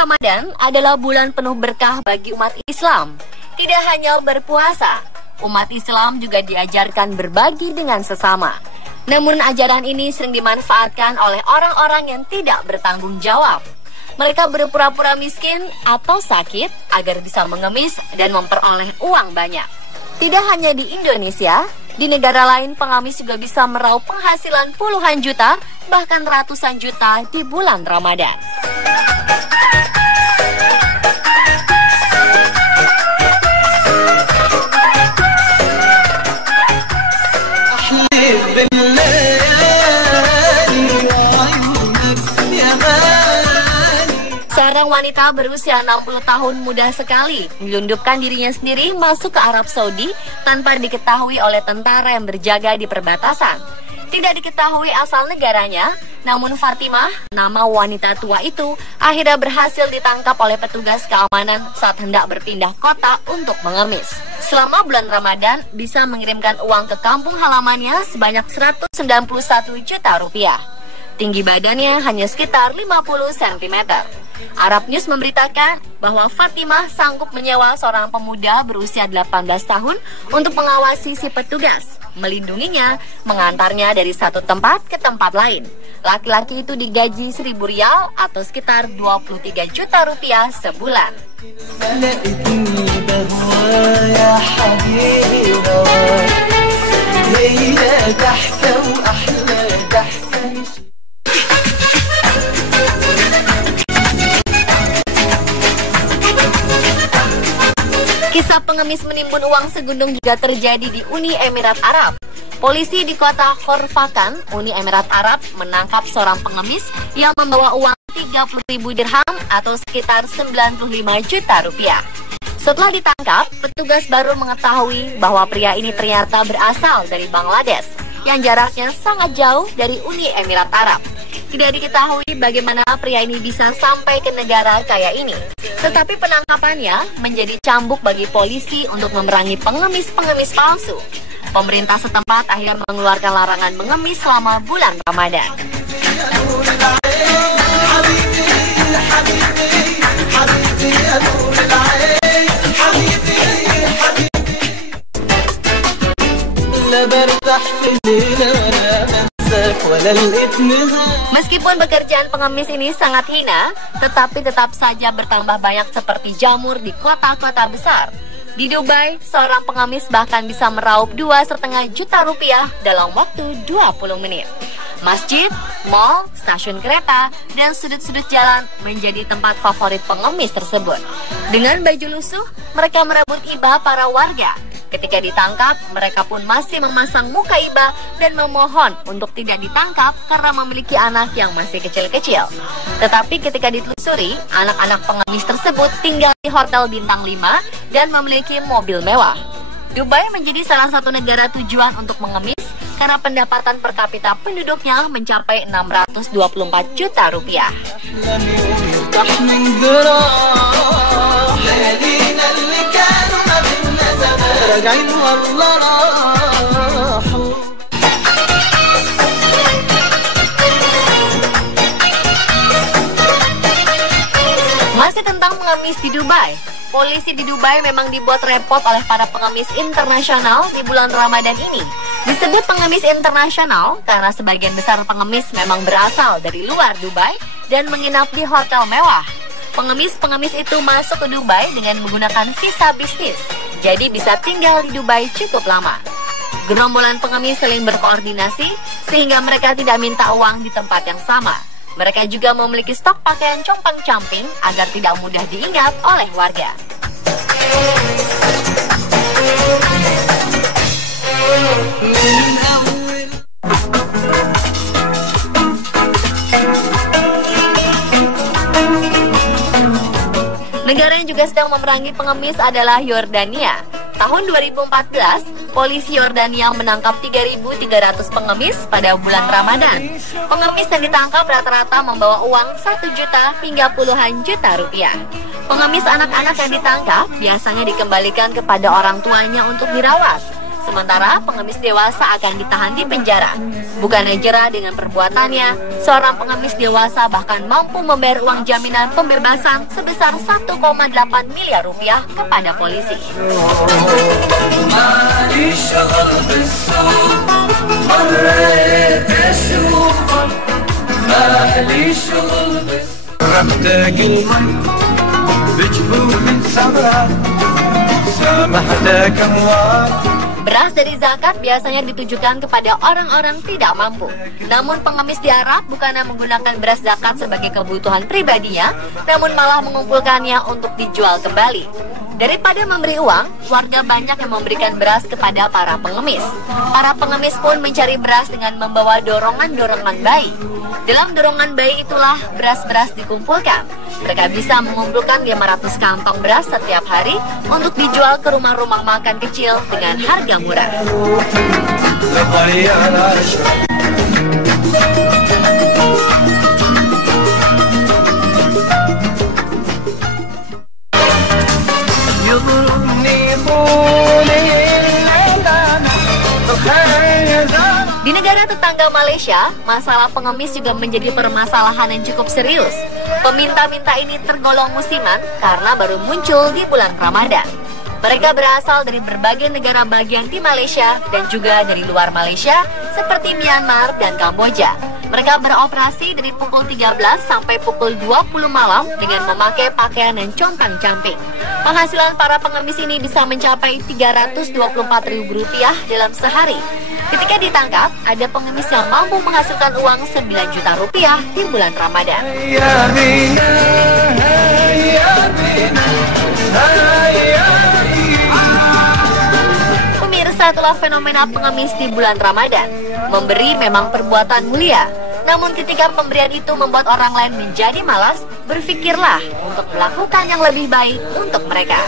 Ramadan adalah bulan penuh berkah bagi umat Islam. Tidak hanya berpuasa, umat Islam juga diajarkan berbagi dengan sesama. Namun ajaran ini sering dimanfaatkan oleh orang-orang yang tidak bertanggung jawab. Mereka berpura-pura miskin atau sakit agar bisa mengemis dan memperoleh uang banyak. Tidak hanya di Indonesia, di negara lain pengemis juga bisa meraup penghasilan puluhan juta, bahkan ratusan juta di bulan Ramadan. Seorang wanita berusia 60 tahun muda sekali menyelundupkan dirinya sendiri masuk ke Arab Saudi tanpa diketahui oleh tentara yang berjaga di perbatasan. Tidak diketahui asal negaranya, namun Fatimah, nama wanita tua itu, akhirnya berhasil ditangkap oleh petugas keamanan saat hendak berpindah kota untuk mengemis. Selama bulan Ramadan, bisa mengirimkan uang ke kampung halamannya sebanyak 191 juta rupiah. Tinggi badannya hanya sekitar 50 cm. Arab News memberitakan bahwa Fatimah sanggup menyewa seorang pemuda berusia 18 tahun untuk mengawasi si petugas, melindunginya, mengantarnya dari satu tempat ke tempat lain. Laki-laki itu digaji 1.000 rial atau sekitar 23 juta rupiah sebulan. Kisah pengemis menimbun uang segundung juga terjadi di Uni Emirat Arab. Polisi di kota Khorfakan, Uni Emirat Arab, menangkap seorang pengemis yang membawa uang 30.000 dirham atau sekitar 95 juta rupiah. Setelah ditangkap, petugas baru mengetahui bahwa pria ini ternyata berasal dari Bangladesh, yang jaraknya sangat jauh dari Uni Emirat Arab. Tidak diketahui bagaimana pria ini bisa sampai ke negara kaya ini. Tetapi penangkapannya menjadi cambuk bagi polisi untuk memerangi pengemis-pengemis palsu. Pemerintah setempat akhirnya mengeluarkan larangan mengemis selama bulan Ramadan. Meskipun pekerjaan pengemis ini sangat hina, tetapi tetap saja bertambah banyak seperti jamur di kota-kota besar. Di Dubai, seorang pengemis bahkan bisa meraup 2,5 juta rupiah dalam waktu 20 menit. Masjid, mal, stasiun kereta, dan sudut-sudut jalan menjadi tempat favorit pengemis tersebut. Dengan baju lusuh, mereka merebut hibah para warga. Ketika ditangkap, mereka pun masih memasang muka iba dan memohon untuk tidak ditangkap karena memiliki anak yang masih kecil-kecil. Tetapi ketika ditelusuri, anak-anak pengemis tersebut tinggal di hotel bintang 5 dan memiliki mobil mewah. Dubai menjadi salah satu negara tujuan untuk mengemis karena pendapatan per kapita penduduknya mencapai 624 juta rupiah. Masih tentang pengemis di Dubai. Polisi di Dubai memang dibuat repot oleh para pengemis internasional di bulan Ramadan ini. Disebut pengemis internasional karena sebagian besar pengemis memang berasal dari luar Dubai dan menginap di hotel mewah. Pengemis-pengemis itu masuk ke Dubai dengan menggunakan visa bisnis, jadi bisa tinggal di Dubai cukup lama. Gerombolan pengemis saling berkoordinasi sehingga mereka tidak minta uang di tempat yang sama. Mereka juga memiliki stok pakaian compang-camping agar tidak mudah diingat oleh warga. Negara yang juga sedang memerangi pengemis adalah Yordania. Tahun 2014, polisi Yordania menangkap 3.300 pengemis pada bulan Ramadan. Pengemis yang ditangkap rata-rata membawa uang 1 juta hingga puluhan juta rupiah. Pengemis anak-anak yang ditangkap biasanya dikembalikan kepada orang tuanya untuk dirawat. Sementara pengemis dewasa akan ditahan di penjara. Bukannya jerah dengan perbuatannya, seorang pengemis dewasa bahkan mampu membayar uang jaminan pembebasan sebesar 1,8 miliar rupiah kepada polisi. Beras dari zakat biasanya ditujukan kepada orang-orang tidak mampu. Namun pengemis di Arab bukannya menggunakan beras zakat sebagai kebutuhan pribadinya, namun malah mengumpulkannya untuk dijual kembali. Daripada memberi uang, warga banyak yang memberikan beras kepada para pengemis. Para pengemis pun mencari beras dengan membawa dorongan-dorongan bayi. Dalam dorongan bayi itulah beras-beras dikumpulkan. Mereka bisa mengumpulkan 500 kantong beras setiap hari untuk dijual ke rumah-rumah makan kecil dengan harga murah. Di negara tetangga Malaysia, masalah pengemis juga menjadi permasalahan yang cukup serius. Peminta-minta ini tergolong musiman karena baru muncul di bulan Ramadan. Mereka berasal dari berbagai negara bagian di Malaysia dan juga dari luar Malaysia seperti Myanmar dan Kamboja. Mereka beroperasi dari pukul 13 sampai pukul 20 malam dengan memakai pakaian yang compang-camping. Penghasilan para pengemis ini bisa mencapai Rp324.000 dalam sehari. Ketika ditangkap, ada pengemis yang mampu menghasilkan uang 9 juta rupiah di bulan Ramadan. Pemirsa, itulah fenomena pengemis di bulan Ramadan. Memberi memang perbuatan mulia, namun ketika pemberian itu membuat orang lain menjadi malas, berpikirlah untuk melakukan yang lebih baik untuk mereka.